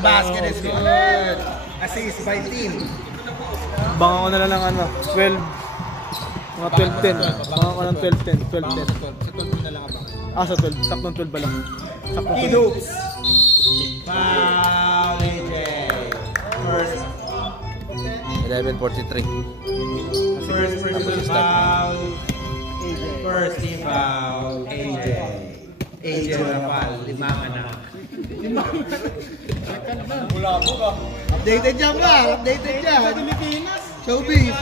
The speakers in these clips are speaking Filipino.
basket is good. Assist by team. Baka ko na lang ng ano, 12. Mga 12-10. Baka ko ng 12-10. 12-10. Sa 12 na lang abang. Sa 12. Saktong 12 ba lang? Saktong 12. Kid hoops. Foul, AJ. First. 11:43. First personal foul. First team foul, AJ. AJ Rapal, 5 anak. Updated dyan ka, updated dyan. Showbiz.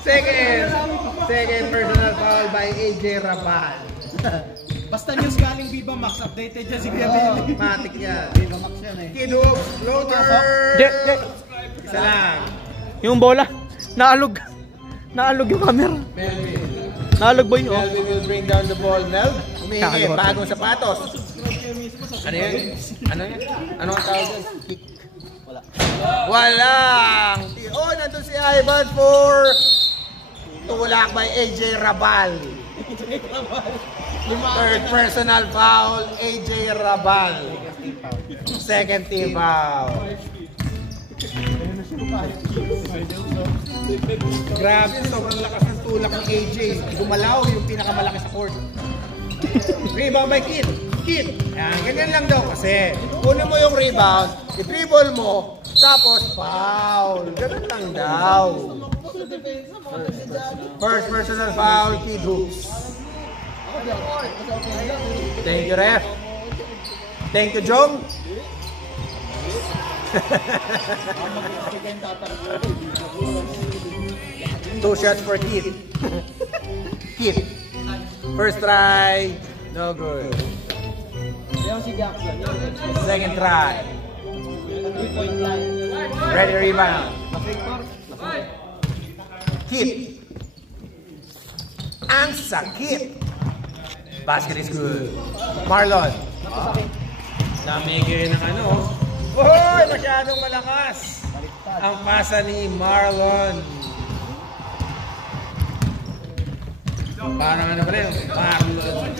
Second personal foul by AJ Rapal. Basta news galing Viva Max, updated dyan si Kuya Billy. Matik yan. Viva Max yan eh. Kid hoops, floater. Isa lang. Yung bola, naalog. Naalog yung camera. Melvin. Naalog boy. Oh. Melvin will bring down the ball. Mel, umiingit. Bagong sapatos. Ano yan? Ano yan? Ano ang tawag yan? Kick. Wala. Walang. Oh, nandun si Ivan for tulak by AJ Rabal. Third personal foul, AJ Rabal. Second team foul. Grabe, sobrang lakas ng tulak ng AJ. Gumalaw yung pinakamalaki sa court. Rebound by Kid. Kid. Yan, ganyan lang daw kasi. Kunin mo yung rebound, i-dribble mo, tapos foul. Ganun lang daw. First personal foul, Kid hoops. Thank you, ref. Thank you, Jong. Two shots for Kid. Kid. First try, no good. Second try. Ready rebound. Kid. Ang sakit. Basket is good. Marlon. Namigay ng ano. Hoy! Masyadong malakas. Ang pasa ni Marlon. Parang ano pa rin? Marlon.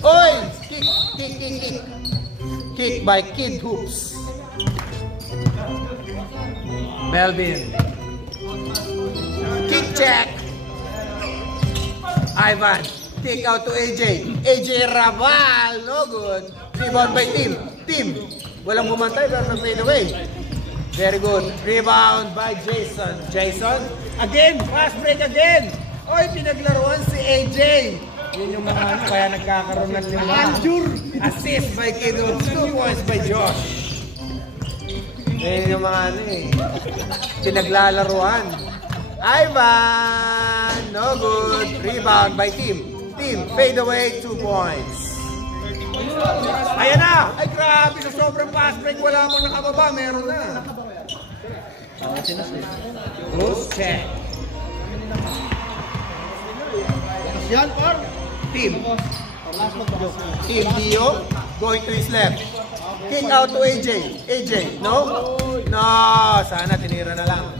Hoy! Kick! Kick! Kick! Kick! Kick by Kid hoops. Melvin. Kick check. Ivan. Kick out to AJ. AJ Rabal. No good. Rebound by team. Team. Walang bumantay pero nag-fade away. Very good. Rebound by Jason. Jason. Again. Fast break again. Oy, pinaglaruan si AJ. Yun yung mga ano. Kaya nagkakaroon ng assist by Kid hoops. 2 points by Josh. Yun yung mga ano eh. Pinaglalaruan. Ivan. No good. Rebound by team. Team, fade away, 2 points. Ayan na! Ay grabe, sa sobrang fast break, wala mo nakababa, meron na. Close check. Yan, par. Team. Team Dio, going to his left. Kick out to AJ. AJ, no? No, sana tinira na lang.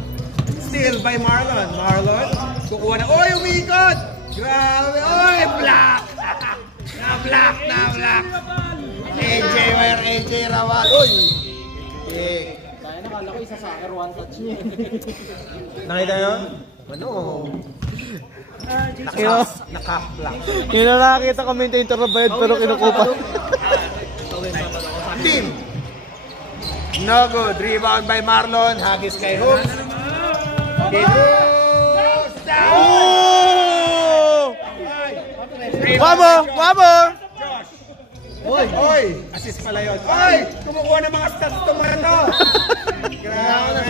Steal by Marlon. Marlon, kukuha na. Oy, umikot! Grabe! Oy! Block! Na-block! Na-block! AJ, where AJ Rawal? Uy! Kaya nakala ko isa sa air, one touch niya. Nakita yun? Ano? Naka-block. Yung nakakita commentator na bayad pero kinukupa. Team! No good. Rebound by Marlon. Hagis kay Hoops. Kid Hoops! Down! Wabo! Wabo! Oy! Oy! Assist pala yun. Oy! Kumukuha ng mga stats tumara to! Grabe!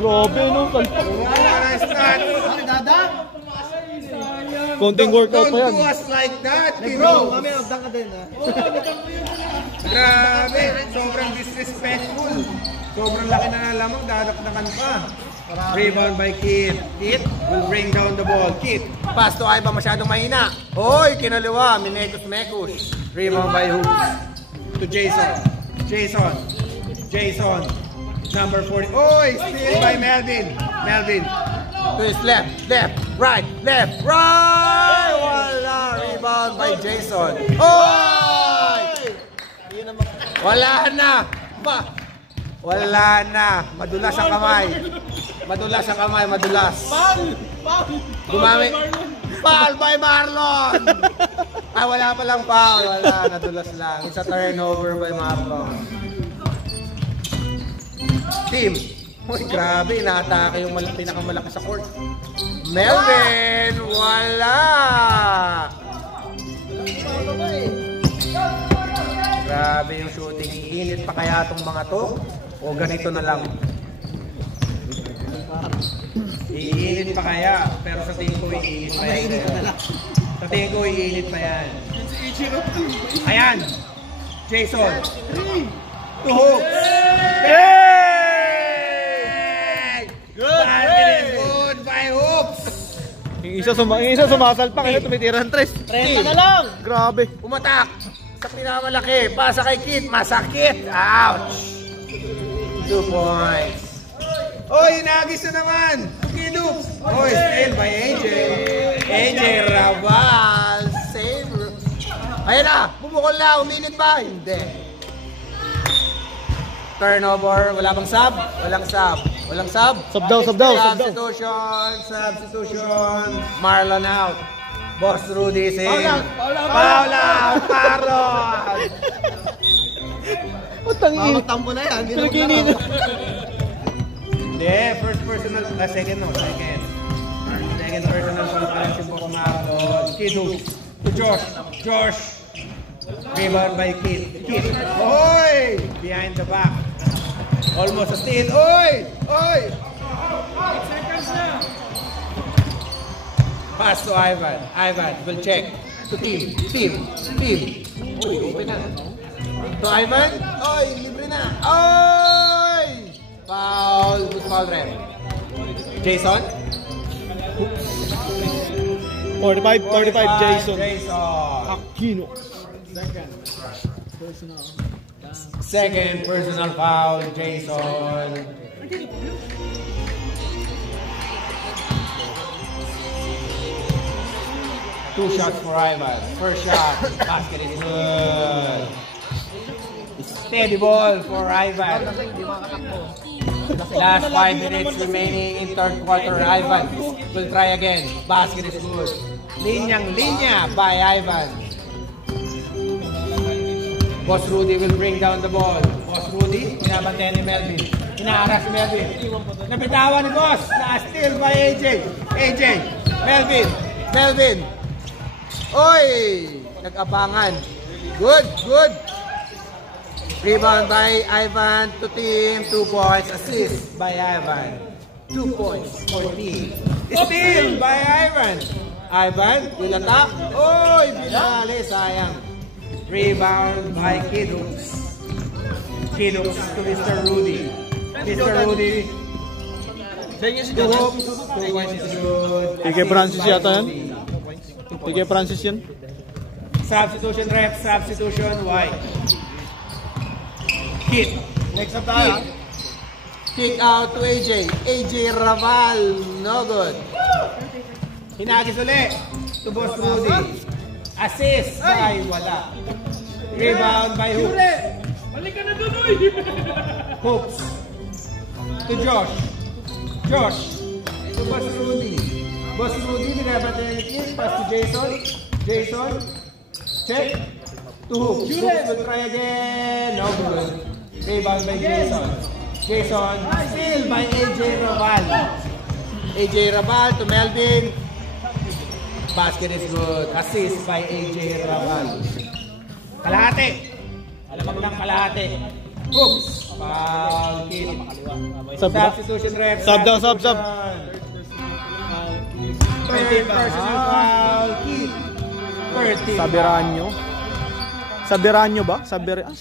Grabe no? Kumukuha ng stats! Konting workout pa yan. Don't do us like that! Bro, kami nagdang ka din ha. Grabe! Sobrang disrespectful. Sobrang laki na lamang. Dadakdakan pa. Rebound by Kid. Kid will bring down the ball. Kid. Pass to Ivan, masyadong mahina. Hoy, kinaliwa. Minekus-mekus. Rebound by Hoops. To Jason. Jason. Jason. Number 40. Hoy, steal by Melvin. Melvin. To his left. Left. Right. Left. Right. Wala. Rebound by Jason. Hoy! Wala na. Wala na. Madulas ang kamay. Madulas ang kamay, madulas. Gumamit. Foul by Marlon! Ay, wala palang foul. Wala, nadulas lang. It's a turnover by Marlon. Team. Uy, grabe. Inaatake yung pinakamalaki sa court. Melvin! Wala! Grabe yung shooting. Iinit pa kaya itong mga to? O ganito na lang? Iinit pa kaya? Pero sa tingin ko iinit pa yan. Sa tingin ko iinit pa yan. Ayan! Jason! Two hooks! Hey! Good by hoops! Yung isa sumasalpak, kaya tumitira ng 3. 30 na lang! Grabe. Umatak! Sa pinamalaki, pasa kay Kit, masakit! Ouch! 2 points! Oy, inagis na naman! Loops! Oy, steal by AJ! AJ Raval! Save! Ayan na! Bumukol na! Uminit ba? Hindi! Turnover! Wala bang sub? Walang sub! Walang sub? Sub daw. Substitution! Marlon out! Boss Rudy is in! Foul out! Marlon! Utangin. Tampo na yan. Pinaginin. Hindi, first personal, second personal conference yung Boko Marlon. Kidu to Josh. Rebound by Kid. Oy! Behind the back. Almost a steal. Oy! 8 seconds na. Pass to Ivan. Ivan will check. To team. Uy, open na. To Ivan. Oy, libre na. Oy! Foul. Good foul, ref. Jason. 45 Jason. Aquino. Second personal foul, Jason. Two shots for Ivan. First shot, basket is good. Steady ball for Ivan. Last 5 minutes remaining in third quarter. Ivan will try again. Basket is good. Linya by Ivan. Boss Rudy will bring down the ball. Boss Rudy, pinabantay ni Melvin. Inaaras si Melvin. Napitawan ni Boss. Na-steal by AJ. Melvin. Oy! Nag-abangan. Good. Rebound by Ivan to team. 2 points. Assist by Ivan. 2 points for team. Steal by Ivan. Ivan will attack. Oy! Binali. Sayang. Rebound by Kidux to Mr. Rudy. Two hoops. 2 points is good. Ike Francis yata yan. Ike Francis yan. Substitution ref. White. Kid. Next up tayo. Kick out to AJ. AJ Raval. No good. Hinagis ulit to Boss Rudy. Assist by wala. Rebound by Hoops. Balik ka na doon, oy! Hoops. To Josh. To Boss Rudy. Boss Rudy, binabantay ni Kid. Pass to Jason. Check. To Hoops. Hoops will try again. No good. Rebound by Jason. Steal by AJ Raval to Melvin. Basket is good. Assist by AJ Raval. Kalahati. Alamang lang kalahati. Oops. Foul kill. Substitution ref. Sub. Third personal foul kill. 30. Saberanyo ba? Saberiano.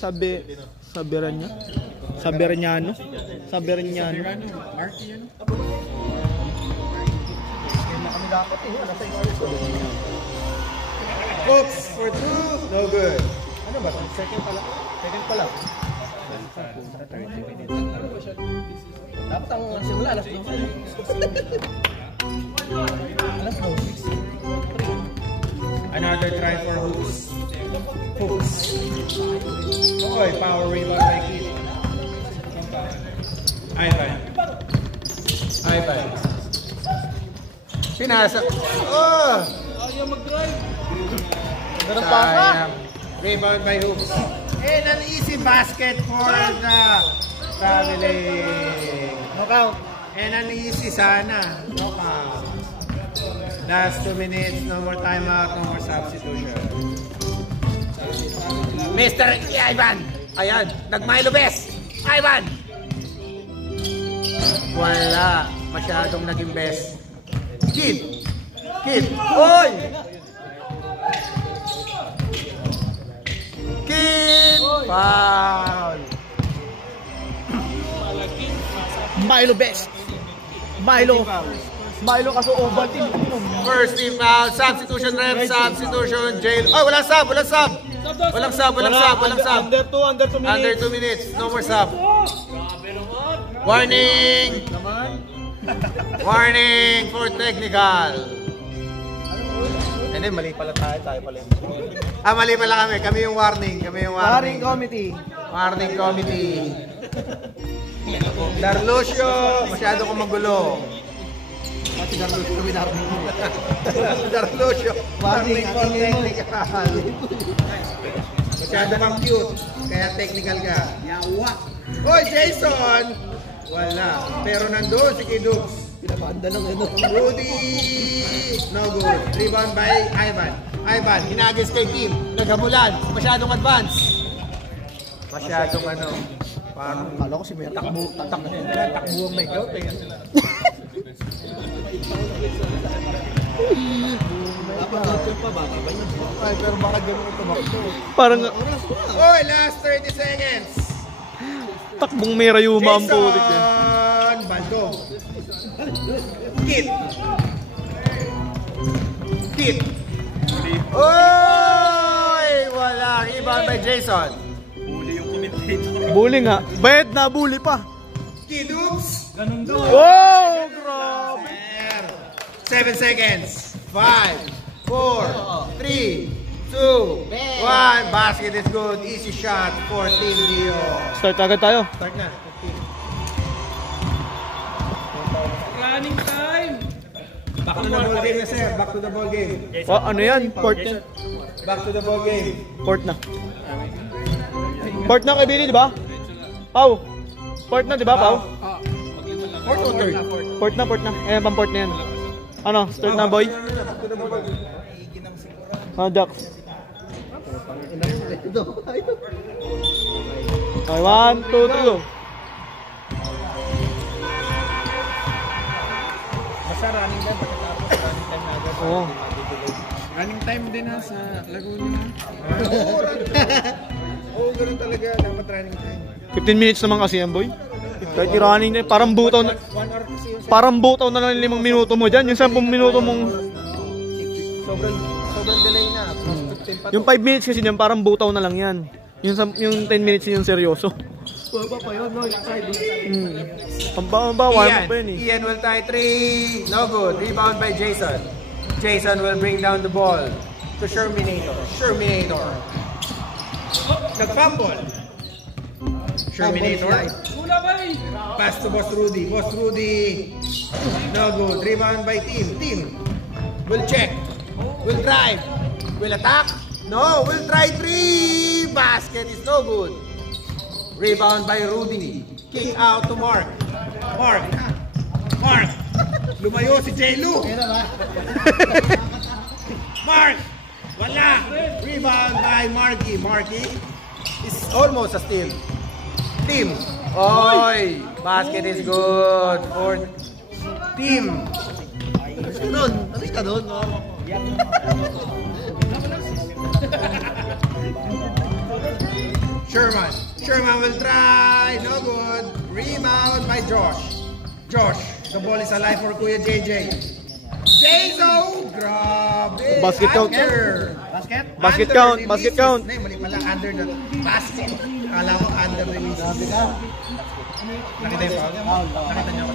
Oops for 2. No good. Ano ba? Second pala. Dapat ang simula, alas 12. Another try for Hoops. Hooks. Oy, power rebound by Keith. Ivan. Pinasa. Oh! Ayaw mag-drive. Sayang. Rebound by Hooks. And an easy basket for the traveling. Knockout. And an easy sana. Knockout. Last 2 minutes. No more timeout. No more substitution. Mr. Ivan. Ayan. Nag-Milo best. Ivan. Wala. Masyadong naging best. Kid. Oy! Kid. Foul. Milo best. Milo kaso Ovaltine. First team foul. Substitution ref. Substitution. Jail. Oh, walang sub. Walang sub. Under 2 minutes. Under 2 minutes. No more sub. Warning. Warning for technical. And then mali pala tayo pala. Mali pala kami. Kami yung warning. Warning committee. Warning committee. Darlucio, masyado kong magulo. Pati Darlucio kami narinig mo. Darlucio, warning for technical. Masyado kang cute, kaya technical ka. Yawa. Hoy, Jason! Wala. Pero nandun si Kidux. Pinapanda lang ano. Rudy! No good. Rebound by Ivan. Hinagis kay Kim. Naghabulan. Masyadong advance. Masyadong ano. Parang Kala ko si Mer. takbo ang may gout. Ay, pero baka ganun ito bakto. Parang Oy, last 30 seconds. takbong Mera Yuma ang putik eh. Jason Baldo. Kit. Oy, wala. Rebound by Jason. Bully nga. Bayad na, bully pa. Kidux. Ganun daw. Wow, grabe. 7 seconds. 5, 4, 3, 2, 1. Basket is good. Easy shot for Team Dio. Start agad tayo. Start na. Running time. Back to the ball game, sir. Back to the ball game. Ano yan? Port na. Back to the ball game. Port na. Port na kay Billy, di ba? Pau. Port na, di ba, Pau? Fourth or third? Port na. Ayan, pang port na yan. Ano? Start na, boy? Back to the ball game. Jax. Okay, 1, 2, 3, go. Basta running time pagkatapos running time na agad. Oo. Running time din ha sa Laguna. Oo, ganun talaga. Dapat running time. 15 minutes naman kasi yan, boy. Kahit i-running na, parang butaw na. 1 hour kasi yun. Parang butaw na lang 5 minuto mo dyan. Yung 10 minuto mong... Sobrang delay na. Plus 15 pa to. Yung 5 minutes kasi dyan, parang butaw na lang yan. Yung 10 minutes yung seryoso. Baba pa yun, no? Inside. Pamba, warm up pa yun eh. Ian will tie 3. No good. Rebound by Jason. Jason will bring down the ball to Sherminator. Nag-fumble. Sherminator. Hula bay! Pass to Boss Rudy. No good. Rebound by Team. Will check. Will drive. Will attack. No. Will try 3. Basket is no good. Rebound by Rudy. Kick out to Mark. Lumayo si J-Lu. Mark. Wala. Rebound by Marky. Marky is almost a steal. Team. Oy. Basket is good for Team. Alis ka doon. Sherman will try. No good. Rebound by Josh. The ball is alive for Kuya JJ. Jason! Grabe! Basket count. Basket count. Nay, mali pala. Under the basket. Kala ko under release. Nakita yung foul? Nakita niyo?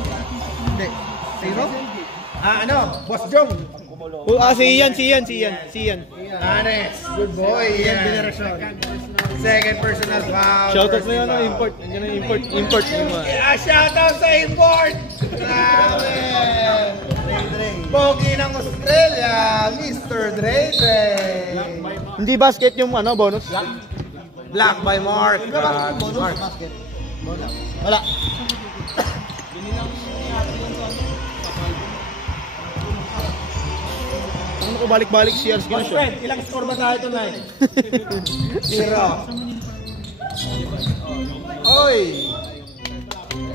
Hindi. Zero? Boss Jong. Si Ian. Anes, good boy. Ian. Second personal foul. Shoutout na yun, import. Nandiyan na import. Import. Shoutout sa import. Grabe. Pogi ng Australia, Mr. Dre. Hindi basket yung bonus? Black by Mark. Mark. Wala. Ano ko balik-balik si Ars Boss Fred, ilang score ba tayo tonight? 0. Oy!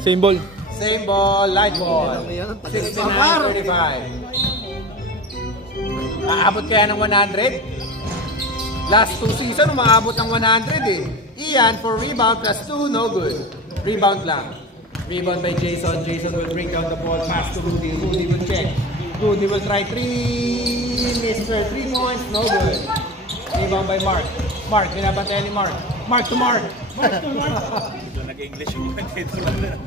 Same ball. Same ball, light ball. 69-35. Aabot kaya ng 100? Last 2 season, umaabot ng 100 eh. Ian for rebound plus 2, no good. Rebound lang. Rebound by Jason. Jason will bring down the ball. Pass to Rudy. Rudy will check. Rudy will try 3. Mr. 3 points, no good. Rebound by Mark. Mark, binabantayan ni Mark. Mark to Mark. Nag-English yung mga dito lang.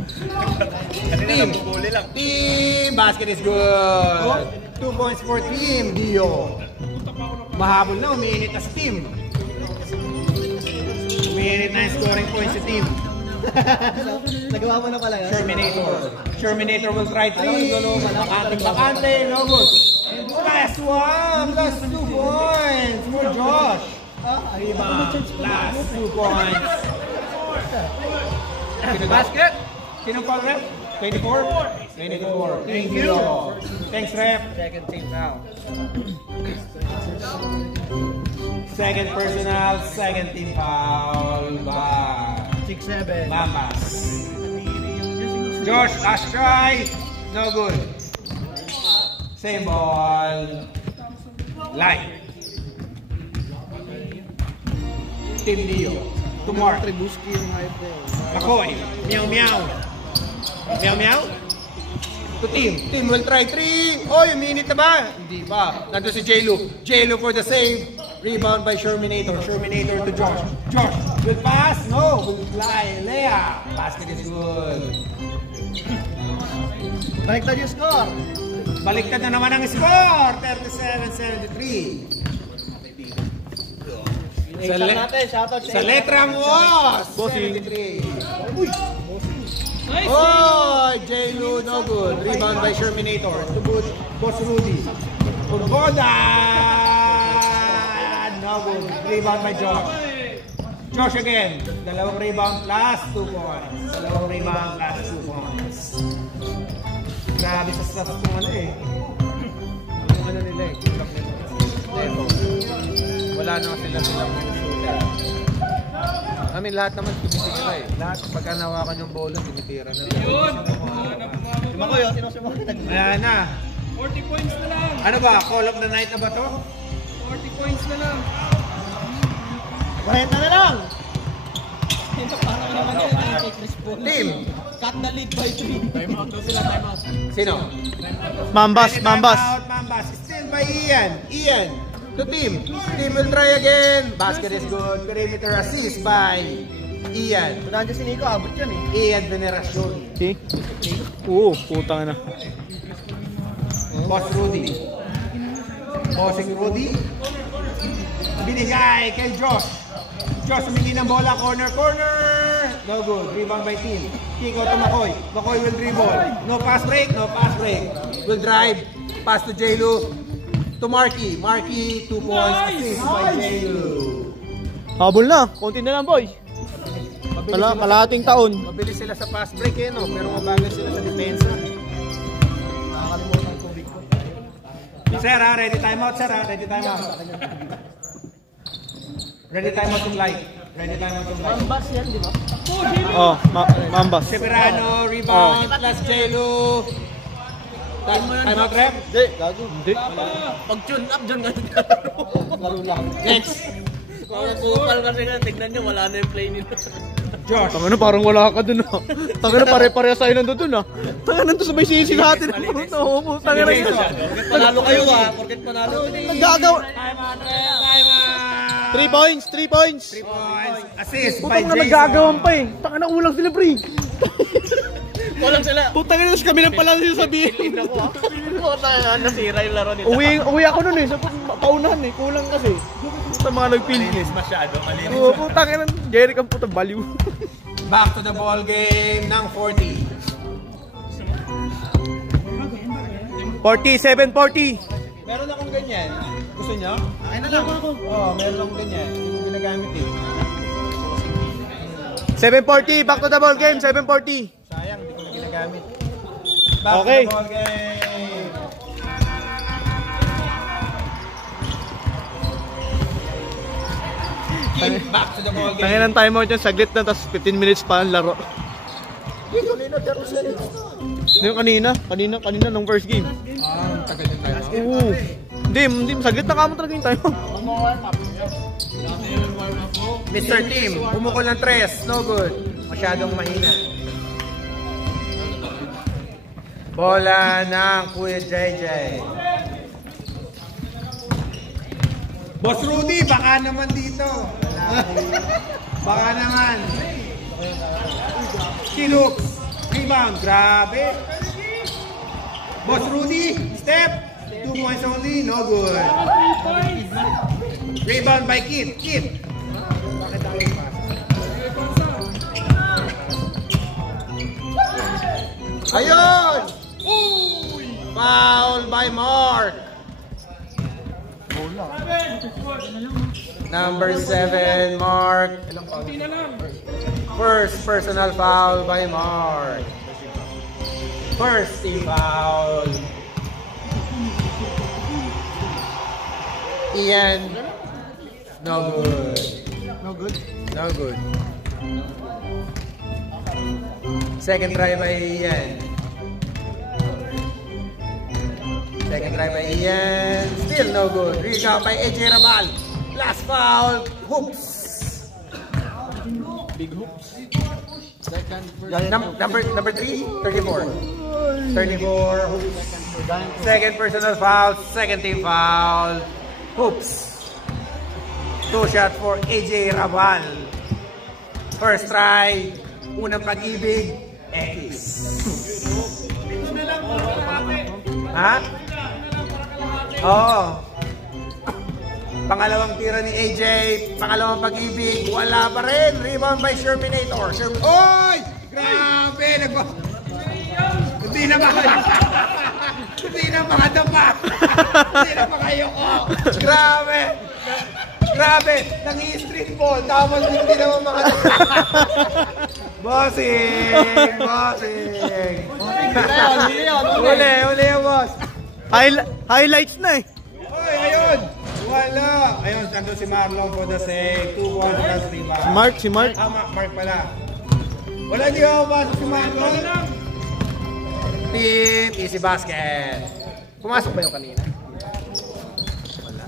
Team! Basket is good. 2 points for team. Dio. Mahabol na, umiinit na si team. Umiinit na yung scoring points si team. Nagawa mo na pala yan. Sherminator will try 3. Bakante, no good. Last 1, last 2 points for Josh. Last 2 points. Basket? Sinong foul rep? 24? 24. Thank you. Thanks, rep. Second team now. Second personal, second team foul by 6-7. Mambas. Josh, last try. No good. Same ball. Light. Team Dio. To Mark. Tribuski yung hype na yun. Makoy. Meow meow. Meow meow. To team. Team will try 3. Oy, minute na ba? Hindi pa. Nandun si J-Lu. J-Lu for the save. Rebound by Sherminator. Sherminator to Josh. Josh will pass. No. Will fly. Lea. Basket is good. Baliktad yung score. Baliktad na naman ang score. 37-73. Sa letra mo. 73. Oh, J-Lu, no good. Rebound by Sherminator. To Boss Rudy. Pagboda! No good. Rebound by Josh. Josh again. Dalawang rebound plus 2 points. Dalawang rebound plus 2 points. Grabe sa stats ng ano eh. Yung ano nila eh. Dito. Wala na sila silang shooter. I mean, lahat naman tumitira eh. Lahat, pagka nawakan yung bola, tumitira na. Yun! Sino ko yun? Sino sumunod? Ayan na. 40 points na lang! Ano ba? Call of the night na ba to? 40 points na lang! 40 na lang! Parang naman yan kay Chris Paul. Team. Cut the lead by 3. Time out daw sila, time out. Sino? Mambas. Mambas. Still by Ian. Ian. To team. Team will try again. Basket is good. Perimeter assist by Ian. Kung nandiyan si Nico, abot yan eh. Ian Veneracion. See? Oo, putang na. Boss Rudy. Bossing Rudy. Binigay kay Josh. Josh humingi ng bola. Corner. No good. Rebound by team. Kick out to Makoy. Makoy will dribble. No pass break. Will drive. Pass to J-Lu. To Marky. Marky, 2 points. Assist by J-Lu. Habol na. Konti na lang, boys. Kalahating taon. Mabilis sila sa pass break eh, no? Pero mabagal sila sa depensa. Nakakalimutan ang tubig ko. Sir, ready time out, sir. Ready time out. Ready time out yung light. Mambas yan, di ba? Oh, Mambas. Severano, rebound, plus J-Lu. Time out, rep. Hindi, gago. Hindi. Pag tune up dyan nga. Laro lang. Next. Mga kupal kasi nga, tignan nyo, wala na yung play nila. Josh. Tangina, parang wala ka dun ah. Tangina, pare-pareha sa'yo nandun dun ah. Tangina, nandun sabay sisi natin. Tangina yun. Panalo kayo porket panalo. Nagagawa. Time out, rep. Time out. 3 points. 3 points. Assist by Putang na Jason. nagagawan pa eh. Tangina, kulang sila, pre. Walang sila. Putang na, kami lang pala sasabihin. Nasira yung laro nila. Uwi ako nun eh, sa paunahan eh, kulang kasi. Sa mga nag-field game. Masyado, malinis. Oo, putang ina, Jeric ang puta baliw. Back to the ball game ng 40. 47-40. Meron akong ganyan. Gusto nyo? Akin na lang. Oo, meron akong ganyan. Hindi ko ginagamit eh. 7-40, back to the ball game, 7-40. Sayang, hindi ko na ginagamit. Back Okay. to the ball game. Keep back to the ball game. Tangin ng timeout dyan, saglit na, tapos 15 minutes pa ang laro. Yung kanina nung first game. Tagal yung tayo. Oo. Hindi, saglit na kamo talaga yung timeout. Mr. Team, pumukol ng 3. No good. Masyadong mahina. Bola ng Kuya JJ. Boss Rudy, baka naman dito. Baka naman. Kiluks. Rebound. Grabe. Boss Rudy, step. 2 points only. No good. Rebound by Kit. Kit. Ayun! Foul by Mark. Number 7, Mark. First personal foul by Mark. First team foul. Ian. No good. No good. No good. Second try by Ian. Second try by Ian. Still no good. Rebound by AJ Rabal. Last foul. Hoops. Big hoops. Number 3, 34. 34 hoops. Second personal foul. Second team foul. Hoops. 2 shots for AJ Rabal. First try. Unang pag-ibig. X. Ha? Oo. Pangalawang tira ni AJ, pangalawang pag-ibig, wala pa rin. Rebound by Sherminator. Oy! Grabe! Hindi na Hindi na makadapa. Hindi na makayoko. Grabe! Grabe! Nangi-street ball. Tapos hindi naman makadapa. Bossing! Bossing! Uli yung boss. Highlights na eh. Oy, ayun! Wala! Ayun, nandun si Marlon for the sake. 2 points plus rebound. Si Mark. Mark pala. Wala, di ako pasok si Marlon. Team Easy Basket. Pumasok ba yung kanina? Wala.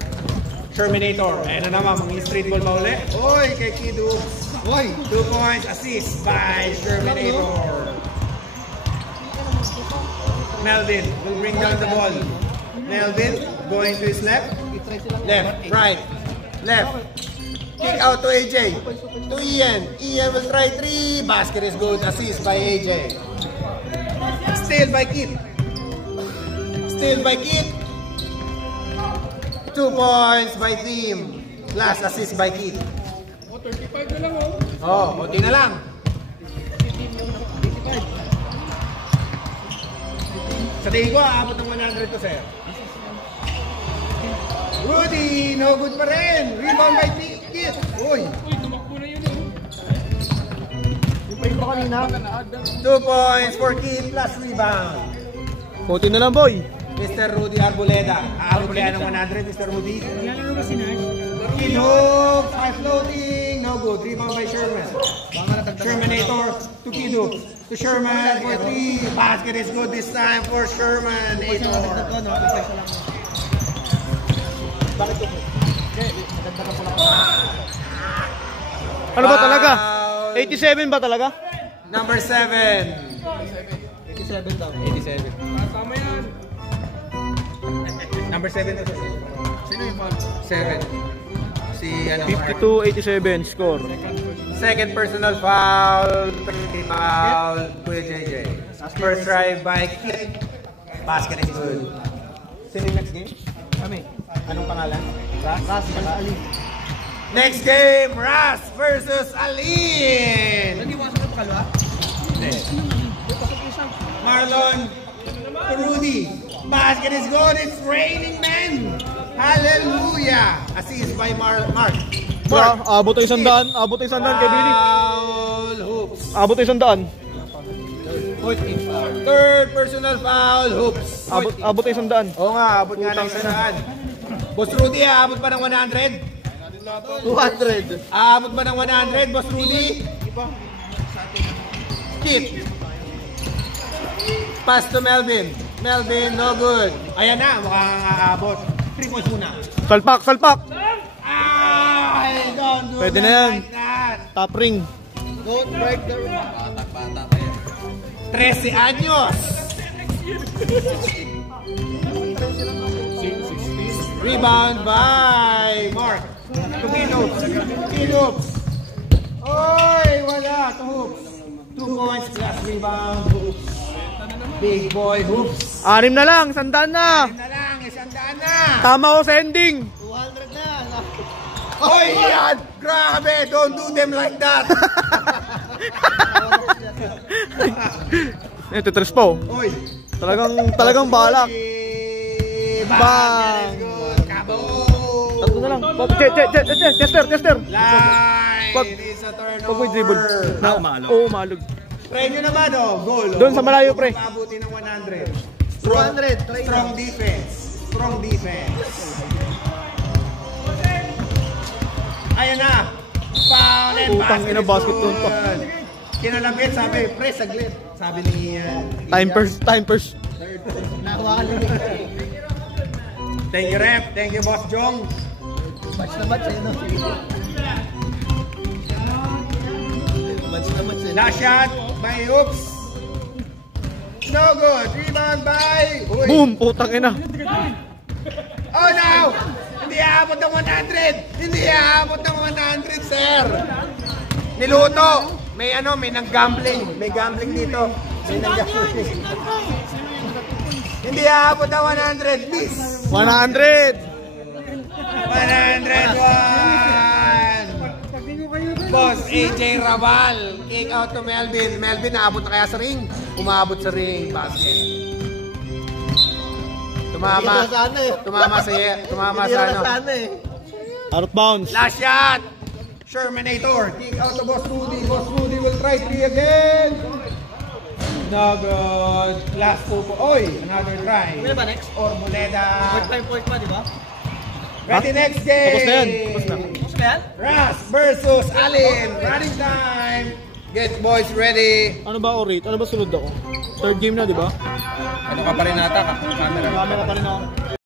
Terminator. Ayun na naman, mga street ball ba uli? Oy, kay Kidu. Oy, 2 points assist by Terminator. Melvin will bring down the ball. Melvin going to his left. Left, right, left. Kick out to AJ. To Ian. Ian will try 3. Basket is good. Assist by AJ. Steal by Kit. Steal by Kit. 2 points by team. Last assist by Kit. 35 na lang oh. Konti na lang. Sa tingin ko, aabot ng 100 to, sir. Rudy, no good pa rin. Rebound by Kit. Uy. Tumakbo na yun. Yung pa ito kanina. 2 points for Kit plus rebound. Konti na lang, boy. Mr. Rudy Arboleda. Aabot kaya ng 100, Mr. Rudy. Naglalaro ba si Nash? Kid hooks. High floating. No good. Rebound by Sherman. Terminator to Kid hooks. To Sherman for 3. Basket is good this time for Sherman. 8 more. Ano ba talaga? 87 ba talaga? Number 7. 87 daw. 87. Tama yan. Number 7 to Sino yung fan? 7. Si ano? 52-87 score. Second personal foul. Foul. Kuya JJ. First try by Kit. Basket is good. Sino yung next game? Kami. Anong pangalan? Ras Ali. Next game, Ras versus Alin. Nag-iwasan ka pa kalwa? Hindi. Marlon to Rudy. Basket is good. It's raining men. Hallelujah. Assist by Mark. Abot tayo 100. Abot tayo 100 kay Billy. Foul hoops. Abot tayo 100. Third personal foul hoops. Abot tayo 100. Oo nga, abot nga ng 100. Boss Rudy, abot ba ng 100? 200. Abot ba ng 100, Boss Rudy? Kit. Pass to Melvin. Melvin, no good. Ayan na, mukhang aabot. 3 points muna. Salpak. Ay, don't do Pwede that na yan. like that. Top ring. Don't break the ring. Bata pa yan. 13 anyos. Rebound by Mark. To Hoops. Oy, wala. To Hoops. 2 points plus rebound. Hoops. Big boy Hoops. 6 na lang, 100 na. Ayun na lang, 100 na. Tama ko sa ending. 200 na. Oy, yan. Grabe. Don't do them like that. Ito, tres pa oh. Oy. Talagang balak. Bang. Bang. Kaboom. Tatlo na lang. Tester. Line. Pag- It is a turnover. Pag may dribble. Oo, malog. Try nyo naman, goal. Doon sa malayo, pre. Pabuti ng 100. 200. Try Strong defense. Ayan na. Foul and Putang ina, basket doon pa. Kinalapit, sabi, pre, saglit. Sabi ni... Time first. Nakawakan lang. Thank you, Rep. Thank you, Boss Jong. Match na match eh, no? Match na match eh. Last shot by Oops. No good. Rebound by... Uy. Boom! Putang ina. Oh no! Hindi aabot ng 100! Hindi aabot ng 100, sir! Niluto! May nang-gambling. May gambling dito. May nang-gambling. Hindi aabot ng 100, miss! 100! 101! Boss AJ Raval. Kick out to Melvin. Melvin, naabot na kaya sa ring? Umabot sa ring. Basket. Tumama sa ano. Out of bounds. Last shot. Shermanator. Kick out to Boss Rudy. Boss Rudy will try 3 again. No good. Last 2 po. Oy, another try. Ano ba next? Orboleda. Point pa, di ba? Ready next game. Tapos na yan. Tapos na yan? Ras versus Alin. Running time. Get boys ready. Ano ba ako rate? Ano ba sunod ako? Third game na, di ba? Ano ka pa rin nata? Camera. Camera pa rin ako.